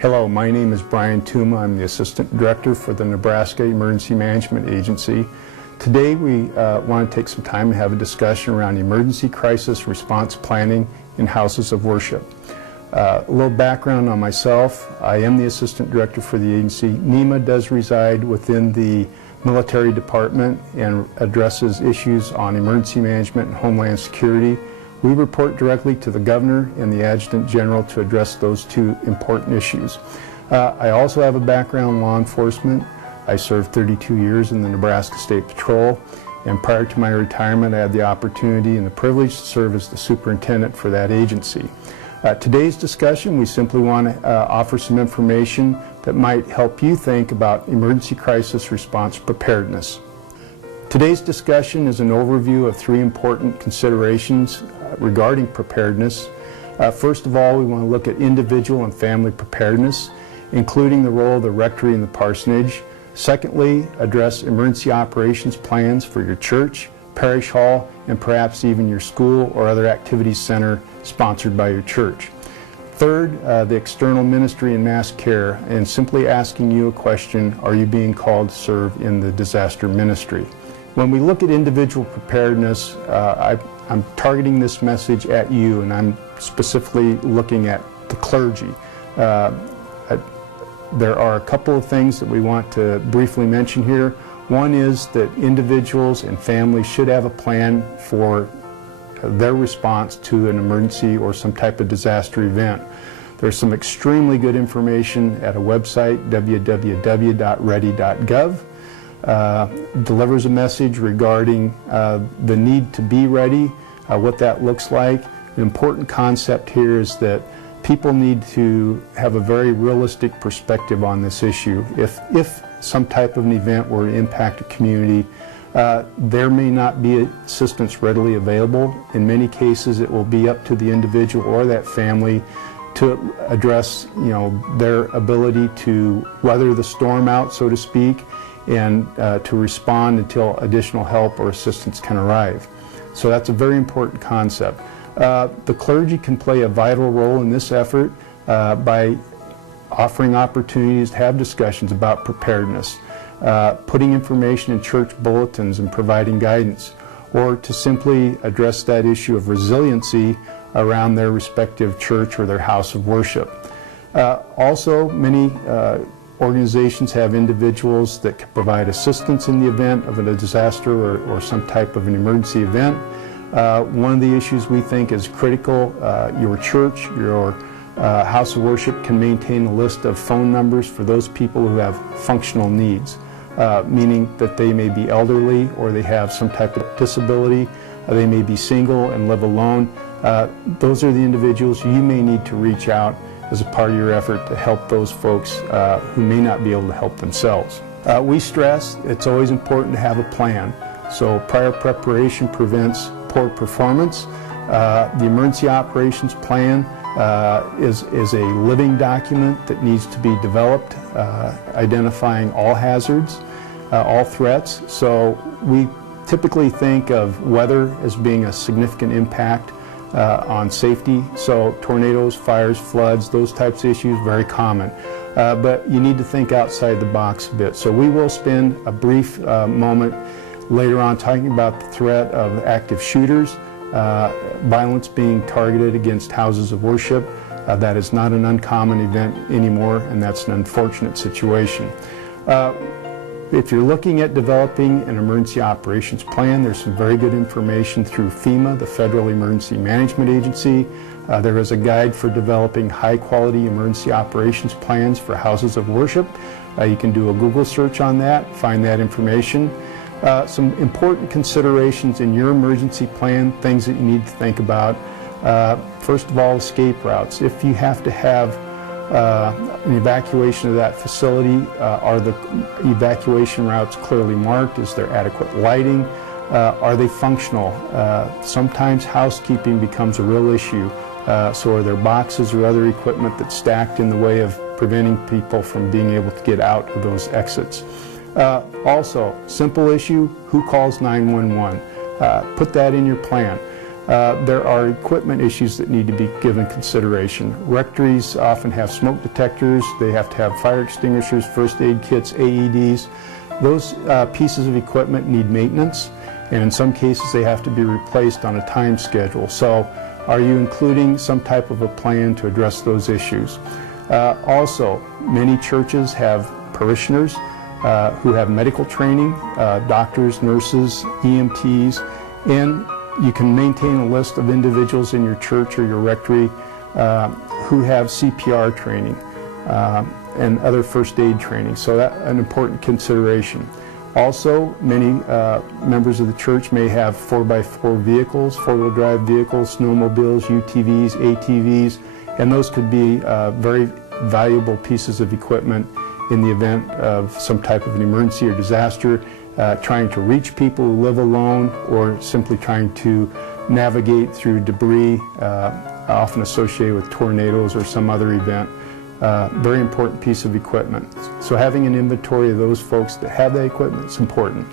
Hello, my name is Bryan Tuma. I'm the Assistant Director for the Nebraska Emergency Management Agency. Today we want to take some time and have a discussion around emergency crisis response planning in houses of worship. A little background on myself. I am the Assistant Director for the agency. NEMA does reside within the military department and addresses issues on emergency management and homeland security. We report directly to the governor and the adjutant general to address those two important issues. I also have a background in law enforcement. I served 32 years in the Nebraska State Patrol, and prior to my retirement I had the opportunity and the privilege to serve as the superintendent for that agency. Today's discussion, we simply want to offer some information that might help you think about emergency crisis response preparedness. Today's discussion is an overview of three important considerations regarding preparedness. First of all, we want to look at individual and family preparedness, including the role of the rectory and the parsonage. Secondly, address emergency operations plans for your church, parish hall, and perhaps even your school or other activities center sponsored by your church. Third, the external ministry and mass care, and simply asking you a question, are you being called to serve in the disaster ministry? When we look at individual preparedness, I'm targeting this message at you, and I'm specifically looking at the clergy. There are a couple of things that we want to briefly mention here. One is that individuals and families should have a plan for their response to an emergency or some type of disaster event. There's some extremely good information at a website, www.ready.gov. Delivers a message regarding the need to be ready, what that looks like. An important concept here is that people need to have a very realistic perspective on this issue. If some type of an event were to impact a community, there may not be assistance readily available. In many cases, it will be up to the individual or that family to address, their ability to weather the storm out, so to speak, and to respond until additional help or assistance can arrive. So that's a very important concept. The clergy can play a vital role in this effort by offering opportunities to have discussions about preparedness, putting information in church bulletins and providing guidance, or to simply address that issue of resiliency around their respective church or their house of worship. Also, many organizations have individuals that can provide assistance in the event of a disaster or some type of an emergency event. One of the issues we think is critical, your church, your house of worship can maintain a list of phone numbers for those people who have functional needs, meaning that they may be elderly or they have some type of disability, they may be single and live alone. Those are the individuals you may need to reach out as a part of your effort to help those folks who may not be able to help themselves. We stress it's always important to have a plan. So prior preparation prevents poor performance. The emergency operations plan is a living document that needs to be developed, identifying all hazards, all threats. So we typically think of weather as being a significant impact on safety. So tornadoes, fires, floods, those types of issues, very common. But you need to think outside the box a bit. So we will spend a brief moment later on talking about the threat of active shooters, violence being targeted against houses of worship. That is not an uncommon event anymore, and that's an unfortunate situation. If you're looking at developing an emergency operations plan, there's some very good information through FEMA, the Federal Emergency Management Agency. There is a guide for developing high-quality emergency operations plans for houses of worship. You can do a Google search on that, find that information. Some important considerations in your emergency plan, things that you need to think about. First of all, escape routes. If you have to have an evacuation of that facility, are the evacuation routes clearly marked? Is there adequate lighting? Are they functional? Sometimes housekeeping becomes a real issue. So are there boxes or other equipment that's stacked in the way of preventing people from being able to get out of those exits? Also, simple issue, who calls 911? Put that in your plan. There are equipment issues that need to be given consideration. Rectories often have smoke detectors, they have to have fire extinguishers, first aid kits, AEDs. Those pieces of equipment need maintenance, and in some cases they have to be replaced on a time schedule. So are you including some type of a plan to address those issues? Also, many churches have parishioners who have medical training, doctors, nurses, EMTs, and you can maintain a list of individuals in your church or your rectory who have CPR training and other first aid training. So that's an important consideration. Also, many members of the church may have 4x4 vehicles, four-wheel drive vehicles, snowmobiles, UTVs, ATVs, and those could be very valuable pieces of equipment in the event of some type of an emergency or disaster, trying to reach people who live alone, or simply trying to navigate through debris often associated with tornadoes or some other event. Very important piece of equipment. So having an inventory of those folks that have that equipment is important.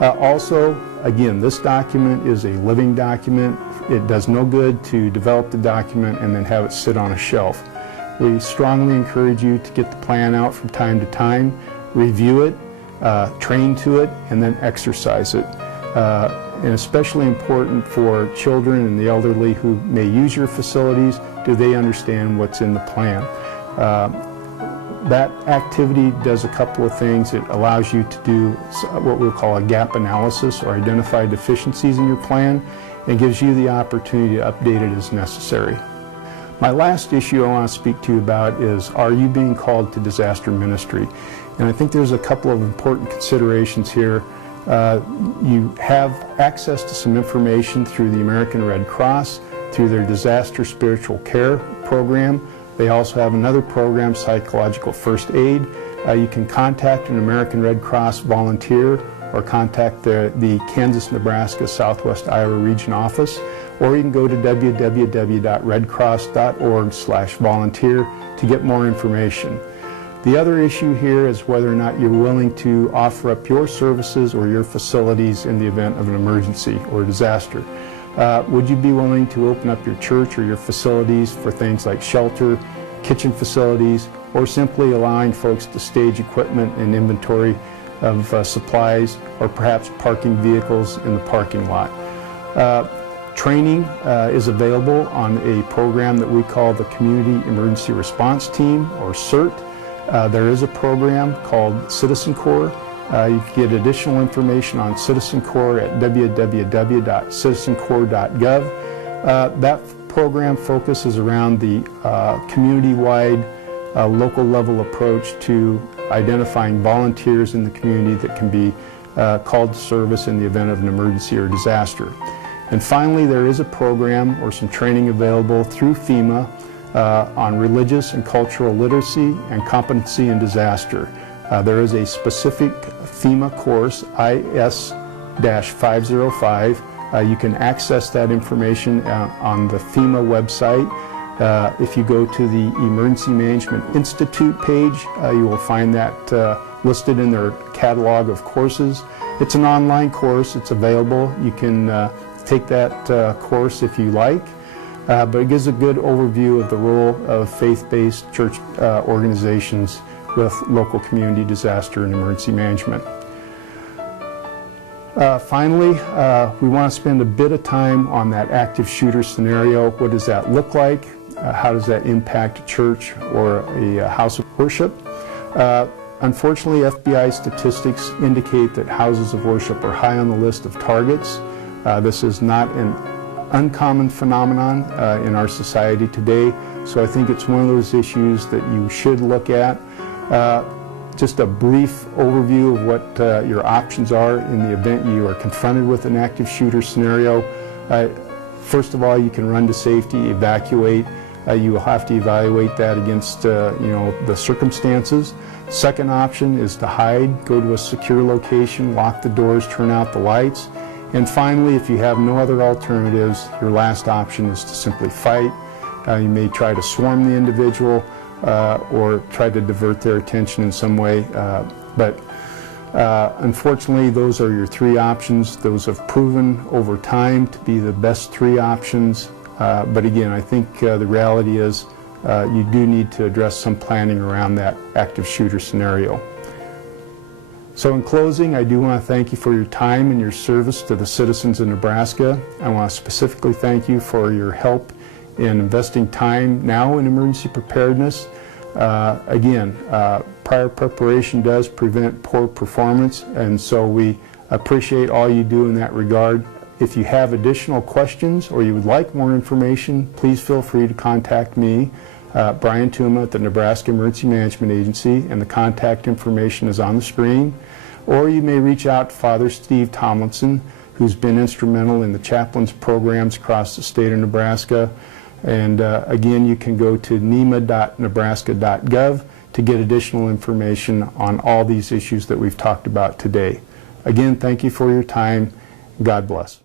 Also, again, this document is a living document. It does no good to develop the document and then have it sit on a shelf. We strongly encourage you to get the plan out from time to time, review it, train to it, and then exercise it. And especially important for children and the elderly who may use your facilities, do they understand what's in the plan? That activity does a couple of things. It allows you to do what we'll call a gap analysis or identify deficiencies in your plan, and gives you the opportunity to update it as necessary. My last issue I want to speak to you about is, are you being called to disaster ministry? And I think there's a couple of important considerations here. You have access to some information through the American Red Cross, through their disaster spiritual care program. They also have another program, psychological first aid. You can contact an American Red Cross volunteer or contact the Kansas, Nebraska, Southwest Iowa Region office, or you can go to www.redcross.org/volunteer to get more information. The other issue here is whether or not you're willing to offer up your services or your facilities in the event of an emergency or disaster. Would you be willing to open up your church or your facilities for things like shelter, kitchen facilities, or simply allowing folks to stage equipment and inventory of supplies, or perhaps parking vehicles in the parking lot? Training is available on a program that we call the Community Emergency Response Team, or CERT. There is a program called Citizen Corps. You can get additional information on Citizen Corps at www.citizencorps.gov. That program focuses around the community-wide, local level approach to identifying volunteers in the community that can be called to service in the event of an emergency or disaster. And finally, there is a program or some training available through FEMA on religious and cultural literacy and competency in disaster. There is a specific FEMA course, IS-505. You can access that information on the FEMA website. If you go to the Emergency Management Institute page, you will find that listed in their catalog of courses. It's an online course. It's available. You can take that course if you like. But it gives a good overview of the role of faith-based church organizations with local community disaster and emergency management. Finally, we want to spend a bit of time on that active shooter scenario. What does that look like? How does that impact a church or a house of worship? Unfortunately, FBI statistics indicate that houses of worship are high on the list of targets. This is not an uncommon phenomenon in our society today, so I think it's one of those issues that you should look at. Just a brief overview of what your options are in the event you are confronted with an active shooter scenario. First of all, you can run to safety, evacuate. You will have to evaluate that against the circumstances. Second option is to hide, go to a secure location, lock the doors, turn out the lights. And finally, if you have no other alternatives, your last option is to simply fight. You may try to swarm the individual or try to divert their attention in some way. But Unfortunately, those are your three options. Those have proven over time to be the best three options. But again, I think the reality is you do need to address some planning around that active shooter scenario. So in closing, I do want to thank you for your time and your service to the citizens of Nebraska. I want to specifically thank you for your help in investing time now in emergency preparedness. Again, prior preparation does prevent poor performance, and so we appreciate all you do in that regard. If you have additional questions or you would like more information, please feel free to contact me, Bryan Tuma at the Nebraska Emergency Management Agency, and the contact information is on the screen. Or you may reach out to Father Steve Thomlinson, who's been instrumental in the chaplains programs across the state of Nebraska. And again, you can go to nema.nebraska.gov to get additional information on all these issues that we've talked about today. Again, thank you for your time. God bless.